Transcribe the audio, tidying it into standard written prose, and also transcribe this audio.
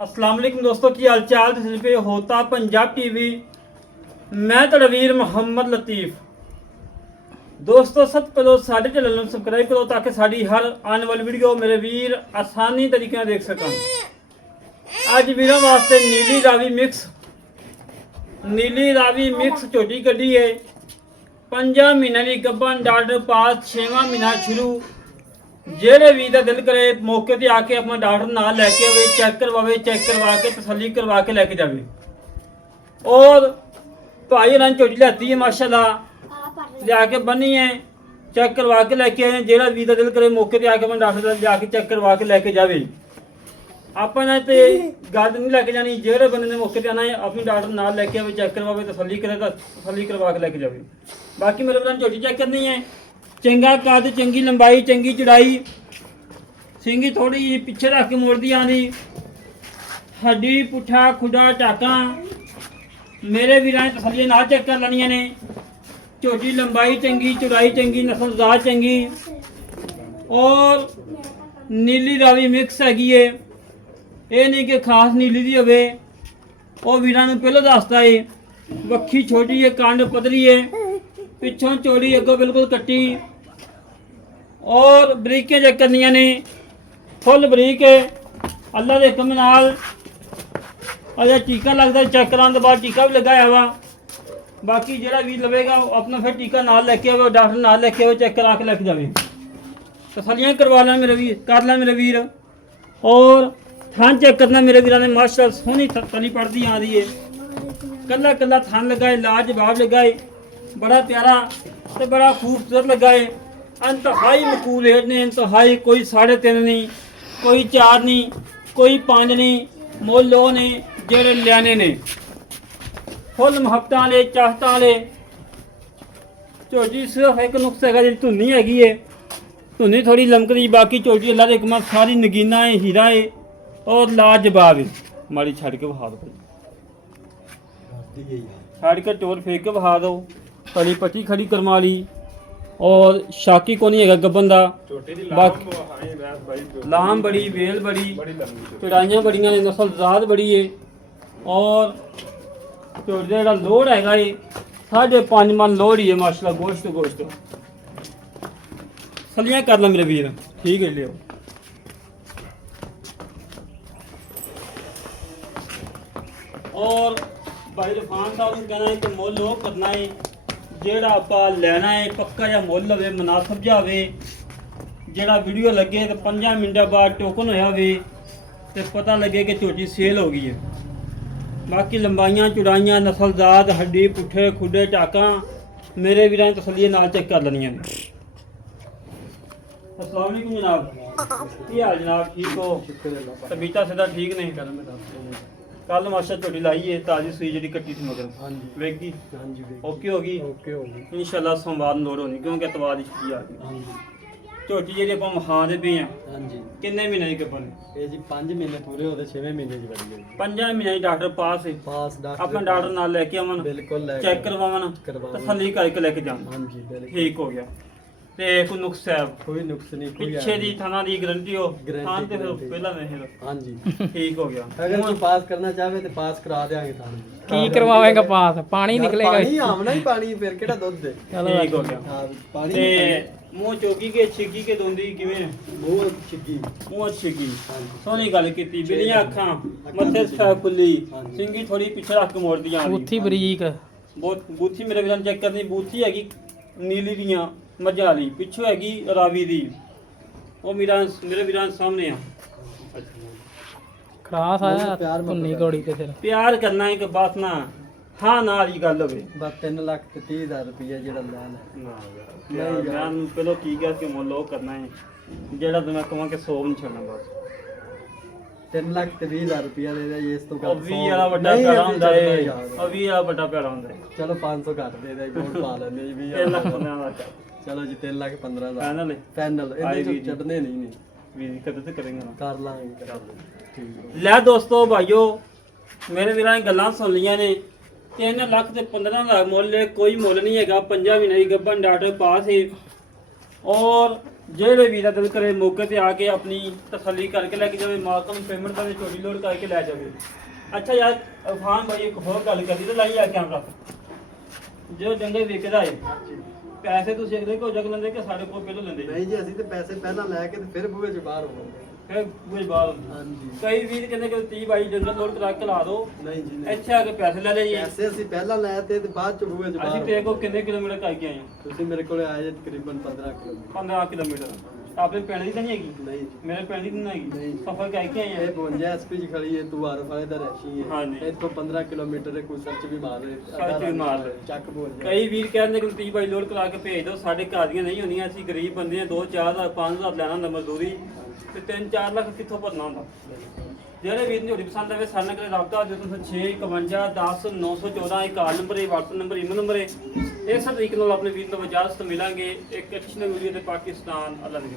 अस्सलाम वालेकुम दोस्तों की हाल चाल तुसीं पे होता पंजाब टीवी। मैं तुहाडा वीर मुहम्मद लतीफ। दोस्तों सब पहले साडे चैनल ਨੂੰ ਸਬਸਕ੍ਰਾਈਬ करो ताकि साडी हर आने वाली वीडियो मेरे वीर आसानी तरीके ਨਾਲ देख सकन। ਅੱਜ ਵੀਰਾਂ ਵਾਸਤੇ ਨੀਲੀ ਰਾਵੀ ਮਿਕਸ ਝੋਟੀ ਕੱਢੀ ਹੈ। 5 ਮਹੀਨਿਆਂ ਦੀ ਗੱਭਣ ਡਾਕਟਰ ਪਾਸ 6ਵਾਂ ਮਹੀਨਾ ਸ਼ੁਰੂ। ਜਿਹੜੇ ਵੀ ਦਾ ਦਿਲ करे मौके ਤੇ ਆ ਕੇ ਆਪਣਾ ਡਾਕਟਰ ਨਾਲ ਲੈ ਕੇ ਆਵੇ, ਚੈੱਕ ਕਰਵਾ ਕੇ ਤਸੱਲੀ ਕਰਵਾ ਕੇ ਲੈ ਕੇ ਜਾਵੇ। और भाई ने झोटी लेती है माशाल्लाह, लिया के बनी है, चेक करवा के लेके आए। जेड़ा भी का दिल करे मौके ते आके अपने डॉक्टर लिया के चेक करवा के लेके जावे। अपने ते गल नहीं लेके जानी, जेड़े बंदे ने मौके ते आना है अपनी डॉक्टर नाल लेके आवे, चेक करवावे, तसल्ली करे, तसल्ली करवा के लेके जावे। बाकी मेरे बंदे झोटी चेक करनी है, चंगा कद, चंगी लंबाई, चंगी चौड़ाई, सिंगी थोड़ी जी पीछे रख के मोड़दी आंदी, हड्डी पुठा खुडा टाका मेरे वीरां ने तसल्ली नाल चेक कर लैनियां ने। झोटी लंबाई चंगी, चौड़ाई चंगी, नस्लदार चंगी और नीली रावी मिक्स हैगी है। ये नहीं कि खास नीली दी होवे। और वीरां नूं पहलों दसदा है वक्खी छोटी है, कंड पतली है, पिछों चौड़ी, अगों बिल्कुल कट्टी और बरीकें चेक करनियां ने, फुल बरीक है। अल्लाह दे हुक्म नाल अजा टीका लगता, चेक कराने के बाद टीका भी लगाया वा। बाकी जो भी लवेगा अपना फिर टीका नाल लेके आवे, डॉक्टर नाल लेके आवे, चेक करा के लेके जावे, तसलियाँ करवा लें मेरे वीर, कर लें मेरे वीर। और थान चेक करना मेरे वीर ने माशाल्लाह सोहनी तली पड़ती आ रही है। कला कला थान लगाए, लाजवाब लगाए, बड़ा प्यारा तो बड़ा खूबसूरत लगाए। इंतहाई मकबूल रेट ने, इंतहाई कोई 3.5 नहीं, कोई 4 नहीं, कोई 5 नहीं, मुल लो ने जेड़े लियाने ने, फुल मुहब्बत वाले, चाहत वाले। झोटी सिर्फ एक नुक्स है जी धुनी हैगी है, धुनी थोड़ी लमकदी, बाकी झोटी अल्लाह दे हुक्म सारी नगीना है, हीरा है और लाजवाब है। माड़ी छड़ के बहा दो, छड़ के टोर फेंक के बहा दो, तली पट्टी खड़ी करवा ली और शाकी को नहीं है गब्बन का। लाम बड़ी, वेल बड़ी, चौड़ाइयाँ बड़ियाँ ने, नस्लजात बड़ी है। और झोटी का लोड हैगा ये 5.5 मन लोड ही है माशाल्लाह, गोश्त सलियाँ कर लो मेरे वीर, ठीक है लियो। और भाई रफान साहब ने कहना है कि मुल लो करना है, जेड़ा आपा लेना है पक्का या मुल लवे, मुनासिब जा होवे। जेड़ा वीडियो लगे तो 5 मिनट बाद टोकन होया होवे तो पता लगे कि झोटी सेल हो गई है। बाकी लंबाइयाँ चौड़ाइयाँ, नस्लजात, हड्डी पुठे खुडे टाका मेरे वीरां ने तसल्ली नाल चेक कर लैनियां ने। अस्सलाम वालेकुम जनाब, की हाल जनाब, ठीक हो? तबीयत सीधा ठीक नहीं? कल माशा झोटी लाई है ताजी सुई जी कट्टी थी मगर वेगी ओके होगी इंशाल्लाह सोमवार लोड होनी, क्योंकि एतवार की छुट्टी आ गई। झोटी जी आप मखाने पे हैं किन्ने महीने की गब्बन है जी? 5 महीने पूरे होते, 6वें महीने की बड़ी है। 5 महीने की डॉक्टर पास है, अपना डॉक्टर नाल लेके आवन, बिल्कुल चेक करवावन, तसल्ली करके लेके जावन, ठीक हो गया। ते कोई नुक्स है? कोई नुक्स नहीं, पीछे दी थाना दी गारंटी हो, थान ते फिर पहला नहीं है। हां जी ठीक हो गया। अगर कोई पास करना चाहे तो पास करा देंगे थान। की करवावेगा पास? पानी निकलेगा, पानी आमना ही पानी, फिर केड़ा दूध दे। ठीक हो गया। हां पानी ते मुंह चौकी के छिकी के दोंदी किवें? मुंह छिकी सोनी गल कीती, बिलियां अखां, मथे सफेद खुली, सिंगी थोड़ी पीछे रख के मोड़दी आ रही, बूथी बरीक, बहुत बूथी मेरे वीरां चेक करनी। बूथी हैगी नीली दियां मझां वाली, पिछों हैगी रावी दी, ਉਹ मेरे वीरां सामने आ। खरास आया धुन्नी घोड़ी ते फिर प्यार करना है कि बस ना हाँ ना वाली गल होवे। बस 3,30,000 रुपया जेड़ा लेना मैं पहले की गया कि मुल ਉਹ करना है, जेड़ा तो मैं कहां कि 100 नहीं छड़ना, बस 3,20,000 रुपया दे दे। इस तो ਉਹ 20 ਵਾਲਾ ਵੱਡਾ ਪਿਆਰਾ ਹੁੰਦਾ ਏ, ਉਹ 20 ਵਾਲਾ ਵੱਡਾ ਪਿਆਰਾ ਹੁੰਦਾ ਏ। चलो 500 घट दे दे, वोट पा लेने जी 20 3 ਲੱਖ 15 ਦਾ ਚੱਲ चलो जी 3,15,000 फाइनल है। फाइनल ਇਹਦੇ ਚ ਛੱਡਨੇ ਨਹੀਂ ਵੀ ਕਦੇ ਤੇ ਕਰਾਂਗੇ ਨਾ, ਕਰ ਲਾਂਗੇ ਠੀਕ। ਲੈ ਦੋਸਤੋ ਭਾਈਓ ਮੇਰੇ ਵੀਰਾਂ ਨੇ ਗੱਲਾਂ ਸੁਣ ਲੀਆਂ ਨੇ। 3 ਲੱਖ ਤੇ 15 ਦਾ ਮੁੱਲ, ਕੋਈ ਮੁੱਲ ਨਹੀਂ ਹੈਗਾ। 5 ਮਹੀਨੇ ਦੀ ਗੱਭਣ ਡਾਕਟਰ ਪਾਸ ਹੈ। और ਜਿਹੜੇ ਵੀਰ ਦਾ ਦਿਲ ਕਰੇ ਮੌਕੇ ਤੇ ਆ ਕੇ ਆਪਣੀ ਤਸੱਲੀ ਕਰਕੇ ਲੈ ਕੇ ਜਾਵੇ, ਮਾਲਕ ਨੂੰ ਪੇਮੈਂਟ ਕਰਕੇ ਝੋਟੀ ਲੋਡ ਕਰਕੇ ਲੈ ਜਾਵੇ। ਅੱਛਾ ਯਾਰ ਅਫਾਨ ਭਾਈ ਇੱਕ ਹੋਰ ਗੱਲ ਕਰਦੀ ਤੇ ਲਾਈ ਆ ਕੈਮਰਾ, ਜੋ ਡੰਗਰ ਵਿਕਦਾ ਹੈ ਪੈਸੇ ਤੁਸੀਂ ਇੱਕ ਦੇ ਕੋ ਜਗ ਲੈਂਦੇ ਕਿ ਸਾਡੇ ਕੋਲ ਪਹਿਲਾਂ ਲੈਂਦੇ? ਨਹੀਂ ਜੀ, ਅਸੀਂ ਤੇ ਪੈਸੇ ਪਹਿਲਾਂ ਲੈ ਕੇ ਤੇ ਫਿਰ ਬੂਹੇ 'ਚ ਬਾਹਰ ਹੋਵਾਂਗੇ। ਫਿਰ ਕੋਈ ਬਾਤ ਹਾਂਜੀ। ਕਈ ਵੀਰ ਕਹਿੰਦੇ ਕਿ 30 22 ਡੰਗਰ ਲੋਡ ਕਰਾ ਕੇ ਲਾ ਦਿਓ, ਨਹੀਂ ਜੀ ਨਹੀਂ, ਇੱਥੇ ਆ ਕੇ ਪੈਸੇ ਲੈ ਲਈਏ। ਪੈਸੇ ਅਸੀਂ ਪਹਿਲਾਂ ਲੈ ਤੇ ਬਾਅਦ 'ਚ ਬੂਹੇ 'ਚ ਬਾਹਰ ਅਸੀਂ ਤੇਰੇ ਕੋਲ ਕਿੰਨੇ ਕਿਲੋਮੀਟਰ ਕਰ ਕੇ ਆਏ ਹਾਂ? ਤੁਸੀਂ ਮੇਰੇ ਕੋਲ ਆਏ ਜੇ ਤਕਰੀਬਨ 15 ਕਿਲੋਮੀਟਰ। 15 ਕਿਲੋਮੀਟਰ। ਆਪਣੇ ਪਿੰਡ ਦੀ ਤਾਂ ਨਹੀਂ ਹੈਗੀ? ਨਹੀਂ ਮੇਰੇ ਪਿੰਡ ਦੀ ਨਹੀਂ ਹੈਗੀ। ਨਹੀਂ। ਸਫਰ ਕਰਕੇ ਆਏ ਇਹ ਹਾਂ। 52 ਐਸਪੀ 'ਚ ਖੜੀ ਹੈ, ਤੂੰ ਆਰਫ ਵਾਲੇ ਦਾ ਰਹਿਸ਼ੀ ਹੈ। ਹਾਂਜੀ। ਇੱਥੋਂ 15 ਕਿਲੋਮੀਟਰ ਦੇ ਕੋਈ ਸਰਚ ਵੀ ਮਾਰ ਲੈ, ਸਰਚ ਵੀ ਮਾਰ ਲੈ। ਚੱਕ ਬੋਲ ਜਾ। ਕਈ ਵੀਰ ਕਹਿੰਦੇ ਕਿ 30 22 ਲੋਡ ਕਰਾ ਕੇ ਭੇਜ ਦਿਓ, ਸਾਡੇ ਘਰ ਦੀਆਂ ਨਹੀਂ ਹੁੰਦੀਆਂ, ਅਸੀਂ ਗਰੀਬ ਬੰਦੇ ਹਾਂ, 2 4 ਹਜ਼ਾਰ 5 ਹਜ਼ਾਰ ਲੈਣਾ ਹੁੰਦਾ ਮਜ਼ਦੂਰੀ ਤੇ 3 4 ਲੱਖ ਕਿੱਥੋਂ ਭਰਨਾ ਹੁੰਦਾ। ਜਿਹੜੇ ਵੀਰ ਨੂੰ ਝੋਟੀ ਪਸੰਦ ਆਵੇ ਸਾਡੇ ਨਾਲ ਰਾਬਤਾ ਦਿਓ। 6 51 10 914 ਇੱਕ ਕਾਲ ਨੰਬਰ ਹੈ, WhatsApp ਨੰਬਰ, ਈਮੇਲ ਨੰਬਰ ਹੈ। ਇਸ ਤਰੀਕੇ ਨਾਲ ਆਪਣੇ ਵੀਰ ਨੂੰ ਇਜਾਜ਼ਤ ਮਿਲਾਂਗੇ ਇੱਕ ਅੱਛੀ ਵੀਡੀਓ ਤੇ ਪਾਕਿਸਤਾਨ। ਅੱਲਾਹ ਦੀ